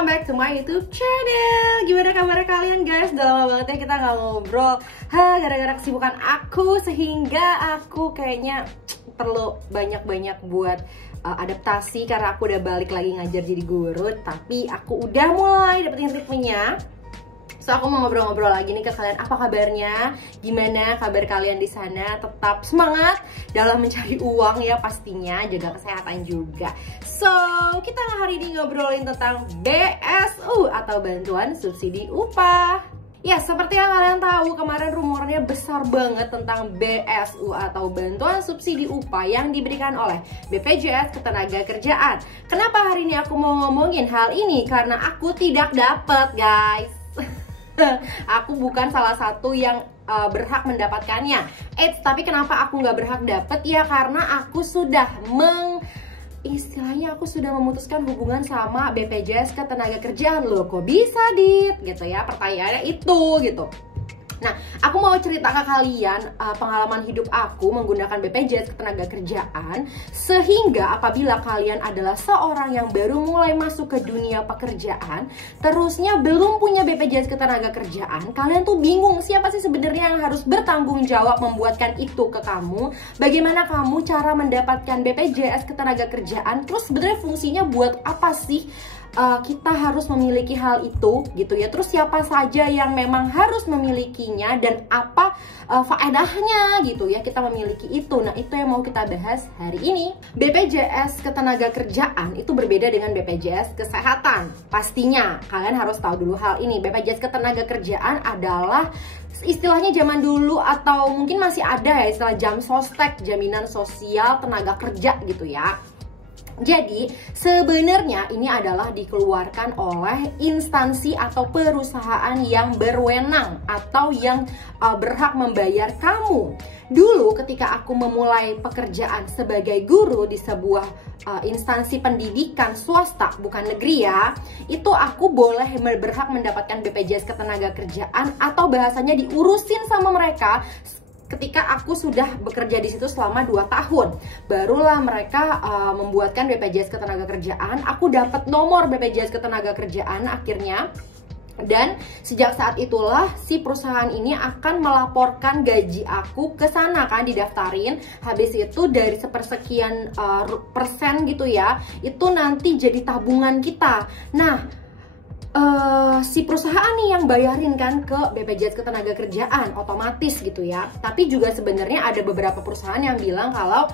welcome back to my YouTube channel. Gimana kabar kalian guys? Udah lama banget ya kita nggak ngobrol. Gara-gara kesibukan aku sehingga aku kayaknya perlu banyak-banyak buat adaptasi karena aku udah balik lagi ngajar jadi guru. Tapi aku udah mulai dapetin ritmenya. So aku mau ngobrol-ngobrol lagi nih ke kalian, apa kabarnya? Gimana kabar kalian di sana? Tetap semangat dalam mencari uang ya pastinya, jaga kesehatan juga. So, kita hari ini ngobrolin tentang BSU atau Bantuan Subsidi Upah. Ya, seperti yang kalian tahu, kemarin rumornya besar banget tentang BSU atau Bantuan Subsidi Upah yang diberikan oleh BPJS Ketenagakerjaan. Kenapa hari ini aku mau ngomongin hal ini? Karena aku tidak dapet, guys. Aku bukan salah satu yang berhak mendapatkannya. Tapi kenapa aku nggak berhak dapet? Ya karena aku sudah istilahnya aku sudah memutuskan hubungan sama BPJS Ketenagakerjaan. Loh kok bisa Dit? Gitu ya, pertanyaannya itu gitu. Nah, aku mau cerita ke kalian pengalaman hidup aku menggunakan BPJS Ketenagakerjaan, sehingga apabila kalian adalah seorang yang baru mulai masuk ke dunia pekerjaan, terusnya belum punya BPJS Ketenagakerjaan, kalian tuh bingung siapa sih sebenarnya yang harus bertanggung jawab membuatkan itu ke kamu, bagaimana kamu cara mendapatkan BPJS Ketenagakerjaan, terus sebenarnya fungsinya buat apa sih? Kita harus memiliki hal itu gitu ya. Terus siapa saja yang memang harus memilikinya dan apa faedahnya gitu ya kita memiliki itu. Nah itu yang mau kita bahas hari ini. BPJS Ketenagakerjaan itu berbeda dengan BPJS Kesehatan. Pastinya kalian harus tahu dulu hal ini. BPJS Ketenagakerjaan adalah istilahnya zaman dulu atau mungkin masih ada ya istilah Jamsostek, jaminan sosial tenaga kerja gitu ya. Jadi sebenarnya ini adalah dikeluarkan oleh instansi atau perusahaan yang berwenang atau yang berhak membayar kamu. Dulu ketika aku memulai pekerjaan sebagai guru di sebuah instansi pendidikan swasta bukan negeri ya, itu aku boleh berhak mendapatkan BPJS Ketenagakerjaan atau bahasanya diurusin sama mereka. Ketika aku sudah bekerja di situ selama 2 tahun, barulah mereka membuatkan BPJS Ketenagakerjaan. Aku dapat nomor BPJS Ketenagakerjaan akhirnya. Dan sejak saat itulah si perusahaan ini akan melaporkan gaji aku ke sana kan, didaftarin. Habis itu dari sepersekian persen gitu ya, itu nanti jadi tabungan kita. Nah, si perusahaan nih yang bayarin kan ke BPJS Ketenagakerjaan otomatis gitu ya. Tapi juga sebenarnya ada beberapa perusahaan yang bilang kalau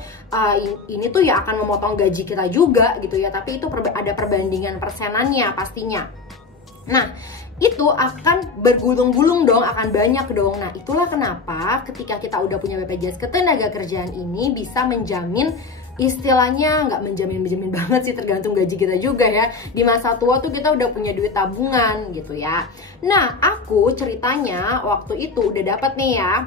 ini tuh ya akan memotong gaji kita juga gitu ya. Tapi itu ada perbandingan persenannya pastinya. Nah itu akan bergulung-gulung dong, akan banyak dong. Nah itulah kenapa ketika kita udah punya BPJS Ketenagakerjaan ini bisa menjamin, istilahnya nggak menjamin banget sih, tergantung gaji kita juga ya. Di masa tua tuh kita udah punya duit tabungan gitu ya. Nah aku ceritanya waktu itu udah dapet nih ya.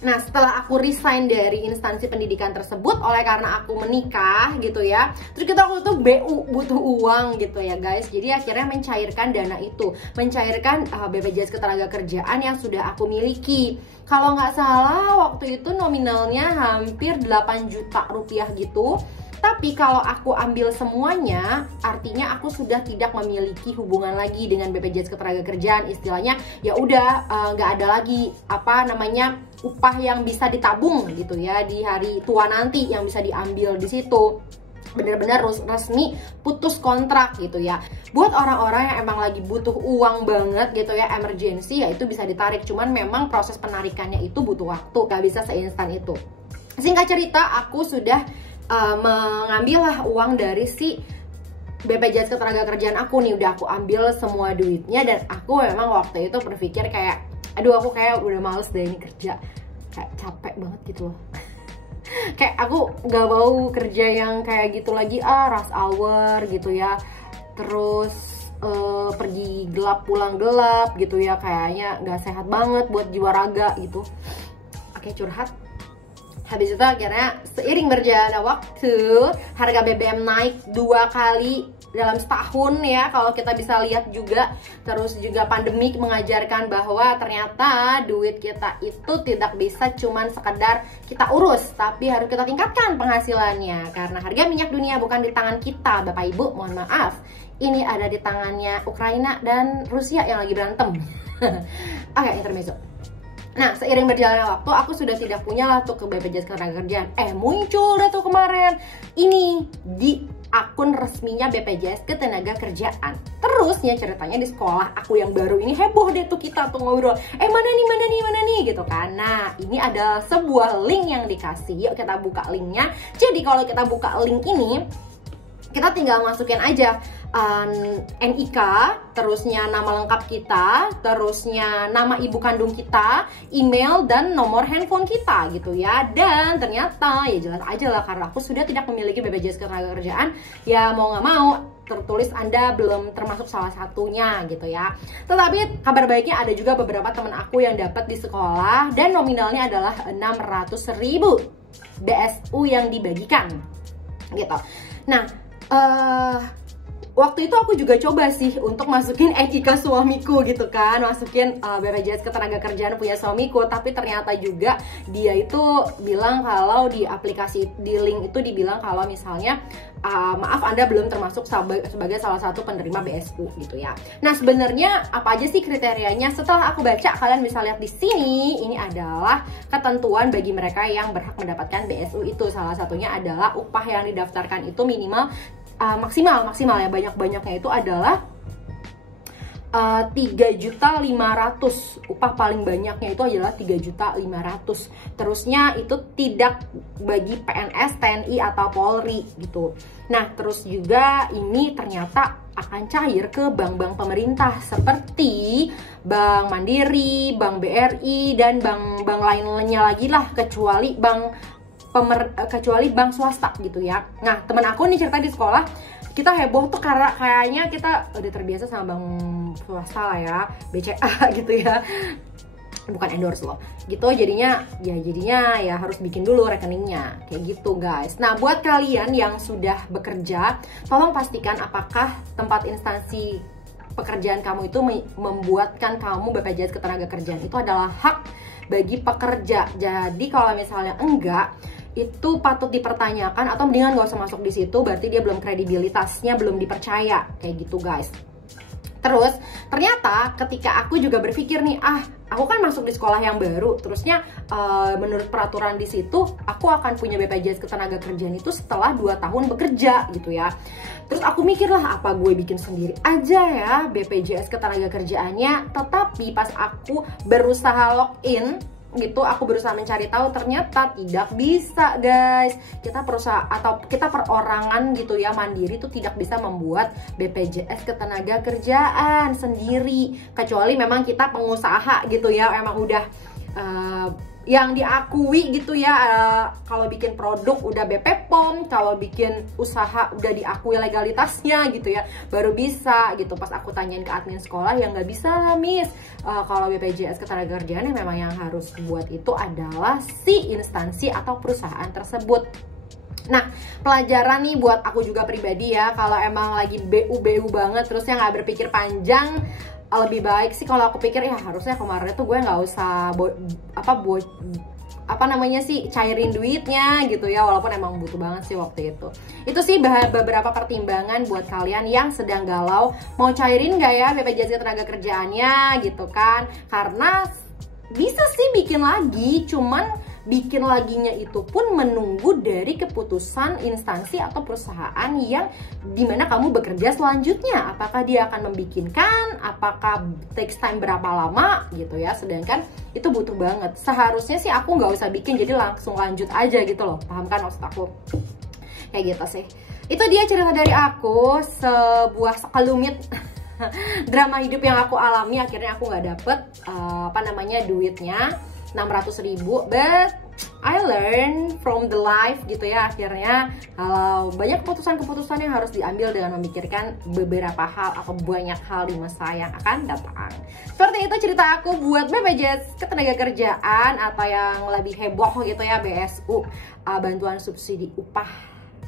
Nah setelah aku resign dari instansi pendidikan tersebut oleh karena aku menikah gitu ya, terus kita waktu itu BU butuh uang gitu ya guys. Jadi akhirnya mencairkan dana itu, mencairkan BPJS Ketenagakerjaan yang sudah aku miliki. Kalau nggak salah waktu itu nominalnya hampir 8 juta rupiah gitu. Tapi kalau aku ambil semuanya, artinya aku sudah tidak memiliki hubungan lagi dengan BPJS Ketenagakerjaan. Istilahnya ya udah nggak ada lagi apa namanya upah yang bisa ditabung gitu ya di hari tua nanti yang bisa diambil di situ. Benar-benar resmi putus kontrak gitu ya. Buat orang-orang yang emang lagi butuh uang banget gitu ya, emergency ya itu bisa ditarik. Cuman memang proses penarikannya itu butuh waktu, gak bisa seinstan itu. Singkat cerita, aku sudah mengambillah uang dari si BPJS Ketenagakerjaan aku nih. Udah aku ambil semua duitnya dan aku memang waktu itu berpikir kayak, aduh aku kayak udah males deh ini kerja, kayak capek banget gitu loh. Kayak aku gak mau kerja yang kayak gitu lagi, rush hour gitu ya, terus pergi gelap pulang gelap gitu ya, kayaknya gak sehat banget buat jiwa raga gitu. Oke, curhat. Habis itu akhirnya seiring berjalannya waktu, harga BBM naik 2 kali dalam setahun ya, kalau kita bisa lihat juga. Terus juga pandemik mengajarkan bahwa ternyata duit kita itu tidak bisa cuman sekedar kita urus, tapi harus kita tingkatkan penghasilannya. Karena harga minyak dunia bukan di tangan kita, Bapak Ibu, mohon maaf. Ini ada di tangannya Ukraina dan Rusia yang lagi berantem. Oke, intermezzo. Nah, seiring berjalannya waktu, aku sudah tidak punya lah tuh ke BPJS Ketenagakerjaan. Muncul dah tuh kemarin ini di akun resminya BPJS Ketenagakerjaan. Terusnya ceritanya di sekolah aku yang baru ini heboh deh tuh, kita tuh ngobrol. Mana nih gitu kan. Nah, ini adalah sebuah link yang dikasih. Yuk kita buka linknya. Jadi kalau kita buka link ini, kita tinggal masukin aja NIK, terusnya nama lengkap kita, terusnya nama ibu kandung kita, email, dan nomor handphone kita gitu ya. Dan ternyata ya jelas aja lah, karena aku sudah tidak memiliki BPJS Ketenagakerjaan, ya mau nggak mau tertulis Anda belum termasuk salah satunya gitu ya. Tetapi kabar baiknya ada juga beberapa teman aku yang dapat di sekolah dan nominalnya adalah 600.000 BSU yang dibagikan gitu. Nah, waktu itu aku juga coba sih untuk masukin NIK suamiku gitu kan, masukin BPJS Ketenagakerjaan punya suamiku, tapi ternyata juga dia itu bilang kalau di aplikasi, di link itu dibilang kalau misalnya maaf, Anda belum termasuk sebagai salah satu penerima BSU gitu ya. Nah, sebenarnya apa aja sih kriterianya? Setelah aku baca, kalian bisa lihat di sini, ini adalah ketentuan bagi mereka yang berhak mendapatkan BSU itu. Salah satunya adalah upah yang didaftarkan itu minimal maksimal ya, banyak-banyaknya itu adalah 3.500.000. Upah paling banyaknya itu adalah 3.500.000. Terusnya itu tidak bagi PNS, TNI atau Polri gitu. Nah, terus juga ini ternyata akan cair ke bank-bank pemerintah seperti Bank Mandiri, Bank BRI, dan bank-bank lainnya lagi lah, kecuali bank swasta gitu ya. Nah, temen aku nih cerita di sekolah, kita heboh tuh karena kayaknya kita udah terbiasa sama bank swasta lah ya, BCA gitu ya, bukan endorse loh gitu. Jadinya ya harus bikin dulu rekeningnya kayak gitu guys. Nah, buat kalian yang sudah bekerja, tolong pastikan apakah tempat instansi pekerjaan kamu itu membuatkan kamu BPJS Ketenagakerjaan itu adalah hak bagi pekerja. Jadi kalau misalnya enggak, itu patut dipertanyakan atau mendingan gak usah masuk di situ, berarti dia belum, kredibilitasnya belum dipercaya kayak gitu guys. Terus ternyata ketika aku juga berpikir nih, aku kan masuk di sekolah yang baru, terusnya menurut peraturan di situ aku akan punya BPJS Ketenagakerjaan itu setelah 2 tahun bekerja gitu ya. Terus aku mikir lah, apa gue bikin sendiri aja ya BPJS Ketenagakerjaannya. Tetapi pas aku berusaha login gitu, aku berusaha mencari tahu, ternyata tidak bisa guys. Kita perusahaan atau kita perorangan gitu ya, mandiri tuh tidak bisa membuat BPJS Ketenagakerjaan sendiri, kecuali memang kita pengusaha gitu ya, emang udah yang diakui gitu ya, kalau bikin produk udah BPOM, kalau bikin usaha udah diakui legalitasnya gitu ya, baru bisa gitu. Pas aku tanyain ke admin sekolah, yang nggak bisa lah miss, kalau BPJS Ketenagakerjaan memang yang harus buat itu adalah si instansi atau perusahaan tersebut. Nah, pelajaran nih buat aku juga pribadi ya, kalau emang lagi BU banget terusnya nggak berpikir panjang, lebih baik sih kalau aku pikir ya harusnya kemarin tuh gue nggak usah cairin duitnya gitu ya, walaupun emang butuh banget sih waktu itu. Itu sih beberapa pertimbangan buat kalian yang sedang galau mau cairin nggak ya BPJS Ketenagakerjaannya gitu kan, karena bisa sih bikin lagi, cuman bikin laginya itu pun menunggu dari keputusan instansi atau perusahaan yang dimana kamu bekerja selanjutnya, apakah dia akan membikinkan, apakah takes time berapa lama gitu ya. Sedangkan itu butuh banget, seharusnya sih aku nggak usah bikin, jadi langsung lanjut aja gitu loh, paham kan maksud aku? Kayak gitu sih. Itu dia cerita dari aku, sebuah sekelumit drama hidup yang aku alami. Akhirnya aku nggak dapet duitnya 600.000, but I learn from the life gitu ya. Akhirnya kalau banyak keputusan-keputusan yang harus diambil dengan memikirkan beberapa hal atau banyak hal di masa yang akan datang. Seperti itu cerita aku buat BPJS Ketenagakerjaan, atau yang lebih heboh gitu ya, BSU, bantuan subsidi upah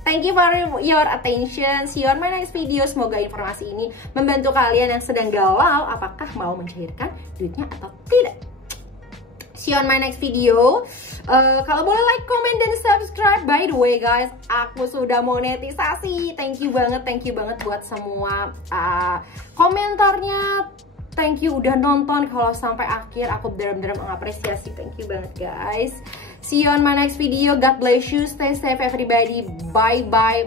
Thank you for your attention. See you on my next video. Semoga informasi ini membantu kalian yang sedang galau apakah mau mencairkan duitnya atau tidak. See you on my next video. Kalau boleh like, comment, dan subscribe. By the way guys, aku sudah monetisasi. Thank you banget buat semua komentarnya. Thank you udah nonton kalau sampai akhir. Aku benar-benar mengapresiasi. Thank you banget guys. See you on my next video. God bless you. Stay safe everybody. Bye bye.